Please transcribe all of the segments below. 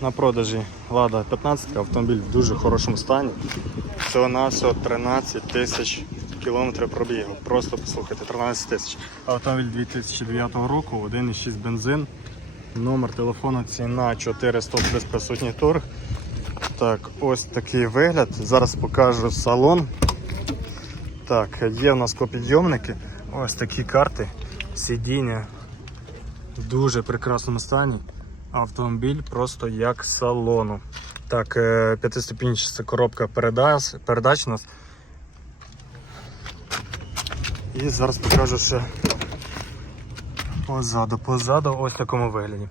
На продажі Лада 15 автомобіль в дуже хорошому стані. Всього на 13 тисяч кілометрів пробігу. Просто послухайте, 13 тисяч. Автомобіль 2009 року, 1,6 бензин. Номер телефону, ціна 400 плюс присутній торг. Так, ось такий вигляд. Зараз покажу салон. Так, є у нас копідйомники. Ось такі карти. Сидіння в дуже прекрасному стані. Автомобіль просто як салону. Так, е, п'ятиступінчаста коробка передач, передач у нас. І зараз покажу ще позаду. Позаду ось в такому вигляді.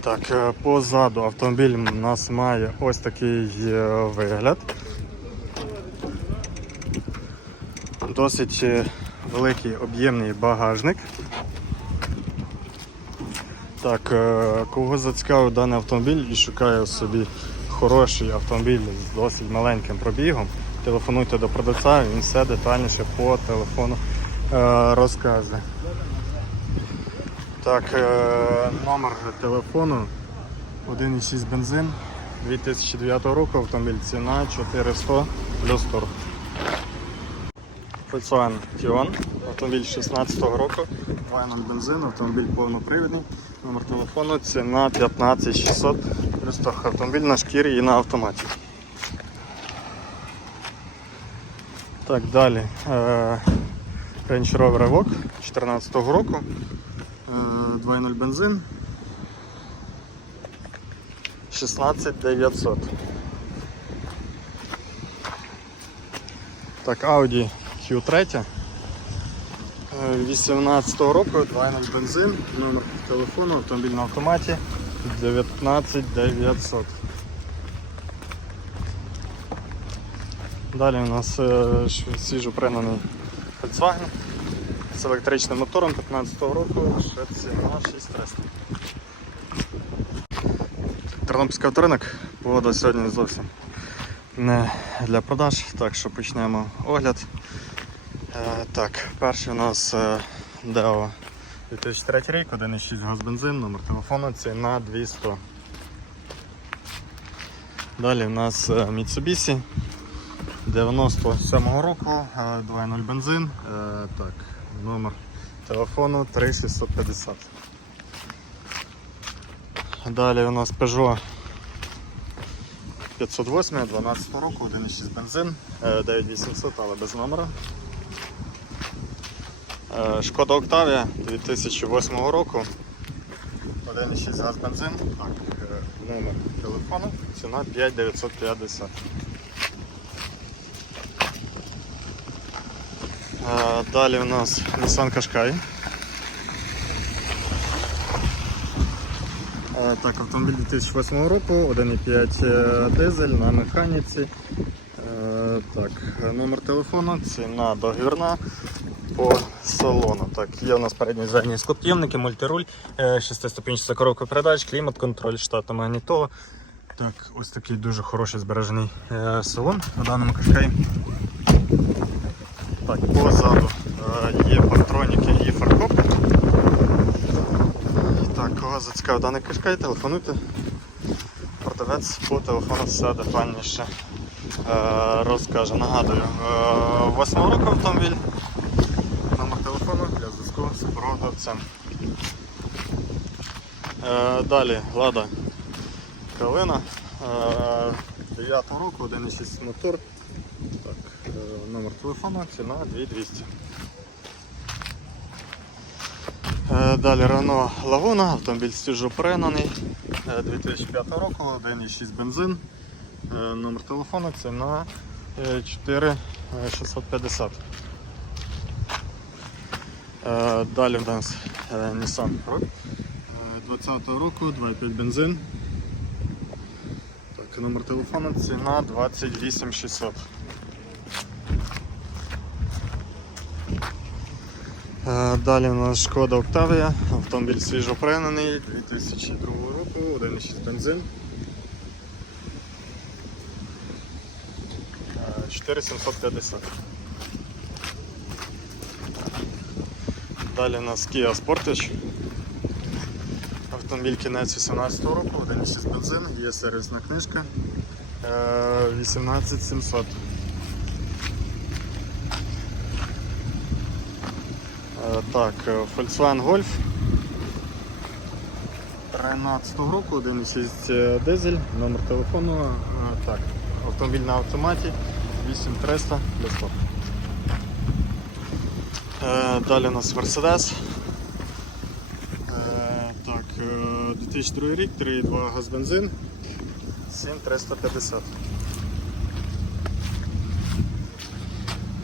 Так, е, позаду автомобіль у нас має ось такий е, вигляд. Досить великий об'ємний багажник. Так, е, кого зацікавив даний автомобіль і шукає собі хороший автомобіль з досить маленьким пробігом, телефонуйте до продавця, він все детальніше по телефону е, розказує. Так, е, номер телефону 1,6 бензин 2009 року автомобіль, ціна 400 плюс торг. Volkswagen Tiguan, автомобіль 16 року, 2.0 бензин, автомобіль повнопривідний, номер телефону, ціна 15600 плюс торг. Автомобіль на шкірі і на автоматі. Так, далі. е, Range Rover Evoque 2014 року. Е, 2.0 бензин. 16900. Так, Audi Q3. е, 18 року, 2.0 бензин, номер телефону, автомобіль на автоматі 19900. Далі у нас е, свіжо пригнаний Volkswagen з електричним мотором 15 року, ще ціна 6300. Тернопільський авторинок, погода сьогодні зовсім не для продаж, так що почнемо огляд. Е, так, перший у нас е, Deo 2003 рік, 1,6 газ бензин, номер телефону, ціна 200. Далі у нас е, Mitsubishi 97 року, е, 2.0 бензин. Е, Так, номер телефону 3650. Далі у нас Peugeot 508 12 року, 1.6 бензин, е, 9800, але без номера. Е, Шкода Octavia 2008 року, 1.6 газ бензин, так, е, номер телефону, ціна 5950. Е, Далі у нас Nissan Qashqai. Так, автомобіль 2008 року, 1,5 е, дизель на механіці. Так, номер телефону, ціна договірна по салону. Так, є у нас передні задні склоп'ємники, мультируль, 6-ступінчата коробка передач, клімат, контроль штату магнітола. Так, ось такий дуже хороший збережений е, салон на даному кашкаї. Так, позаду е, є патроніки і фаркоп. Так, кого зацікавив даний кашкай, телефонуйте. Продавець по телефону все детальніше е, розкаже. Нагадую, е, 8 року автомобіль. Номер телефону для зв'язку з. Е, далі Лада Калина. Е, 9 року, 1,6 мотор. Так, е, номер телефону, ціна 2200. Е, Далі Renault Laguna, автомобіль свіжопригнаний, е, 2005 року, 1,6 бензин, Е, номер телефону, ціна е, 4650. Е, Далі в нас е, Nissan Rogue, е, 20 року, 2,5 бензин. Так, номер телефону, ціна 28600. Е, Далі у нас шкода Octavia, автомобіль свіжопригнаний 2002 року, 1,6 бензин. Е, 4750. Далі у нас Kia Sportage. Автомобіль кінець 18 року, 1,6 бензин, є сервісна книжка. Е, 18700. Е, Так, е, Volkswagen Golf 13 року, 1,6 дизель, номер телефону. е, Так, автомобіль на автоматі 8300 для стоп. Е, Далі у нас Mercedes. Е, Так, е, 2002 рік, 3,2 газ бензин, 7350.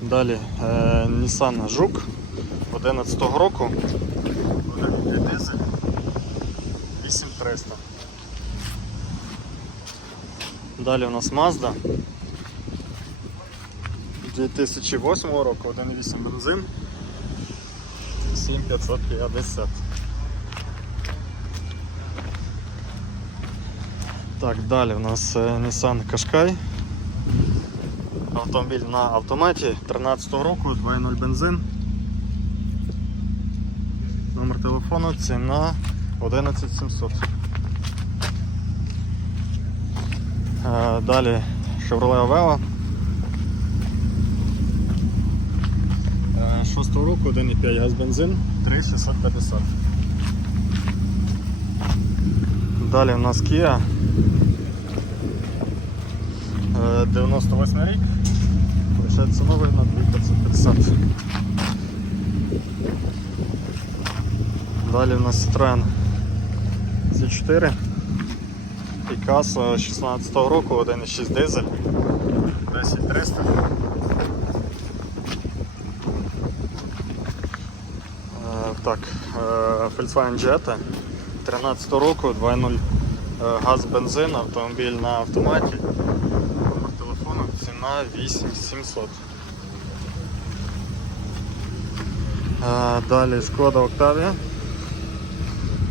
Далі е, Nissan Жук 11 року. 1,2 дизель 8300. Далі у нас Mazda 2008 року, 1,8 бензин 7550. Так, далі у нас е, Nissan Qashqai. Автомобіль на автоматі 13 року, 2.0 бензин. Номер телефону, ціна 11700. Е, Далі Chevrolet Aveo. Е, 6 року, 1,5 газ бензин, 3650. Далі у нас Kia. Е, 98 рік. Лишається новий на 2550. Далі у нас Citroen C4. Picasso 16 року, 1,6 дизель, 10300. Так, е, Volkswagen Jetta 13 року, 2.0 е, газ бензин, автомобіль на автоматі. Телефону, ціна 8700. Е, Далі Шкода Octavia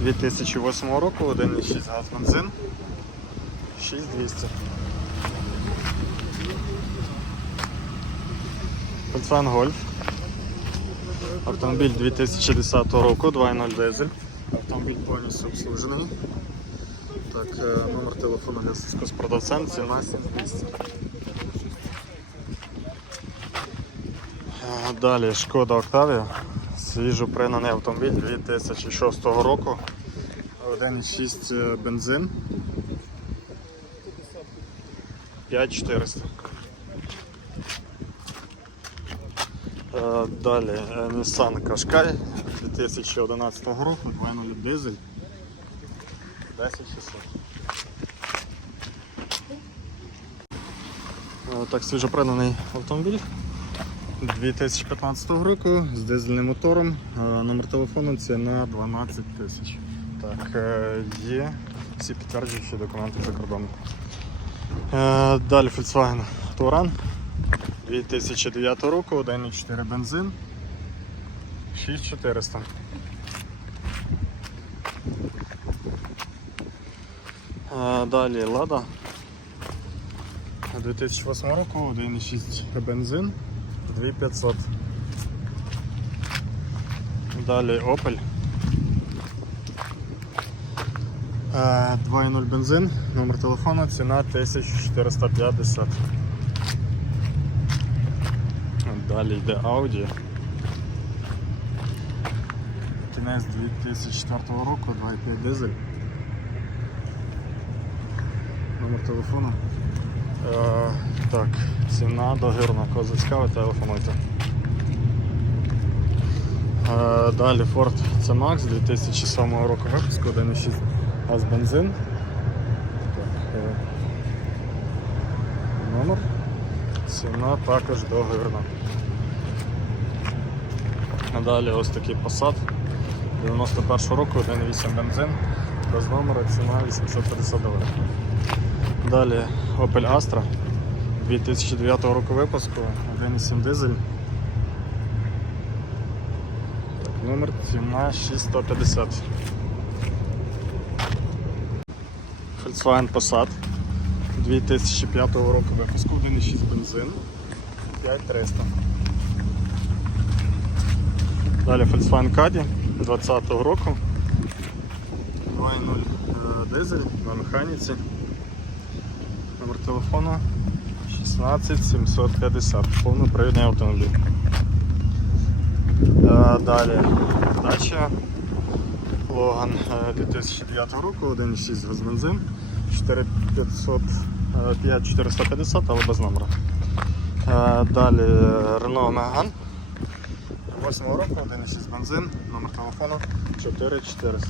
2008 року, 1.6 газ бензин, 6200. Volkswagen Golf. Автомобіль 2010 року, 2.0 дизель. Автомобіль повністю обслужений. Так, е, номер телефону для зв'язку з продавцем, ціна 7200. Е, Далі Шкода Octavia. Свіжо пригнаний автомобіль 2006 року. 1.6 бензин. 5400. Е, Далі е, Nissan Qashqai 2011 року, 2.0 дизель 10600. Е, Так, свіжоприданий автомобіль 2015 року з дизельним мотором. Е, Номер телефону це на 12 тисяч. Так, е, є всі підтверджуючі документи за кордоном. Е, Далі Volkswagen Touran 2009 року, 1,4 бензин, 6400. Е, Далі Lada 2008 року, 1,6 бензин, 2500. Далі Opel. Е, 2.0 бензин, номер телефону, ціна 1450. Далі йде Audi. Кінець 2004 року, 2.5 дизель. Номер телефону. Е, так, ціна догірна, кого зацікавить, телефонуйте. Е, далі Ford C-Max 2007 року випуску, 1.6 газ бензин. Е, номер. Ціна також договірна. А далі ось такий Passat 91 року, 1.8 бензин, без номера ціна 850 доларів. Далі Opel Astra 2009 року випуску, 1.7 дизель. Так, номер ціна 6150. Volkswagen Passat 2005 року випуску, 1.6 бензин, 5300. Далі Volkswagen Caddy 20-го року. 2.0 е, дизель на механіці. Номер телефону 16750. Повнопривідний автомобіль. Е, Далі дача. Логан е, 2009 року, 1.6 газбензин, 4500, е, 5450, але без номера. Е, Далі Renault Megane 8 року, 1.6 бензин, номер телефону 4400.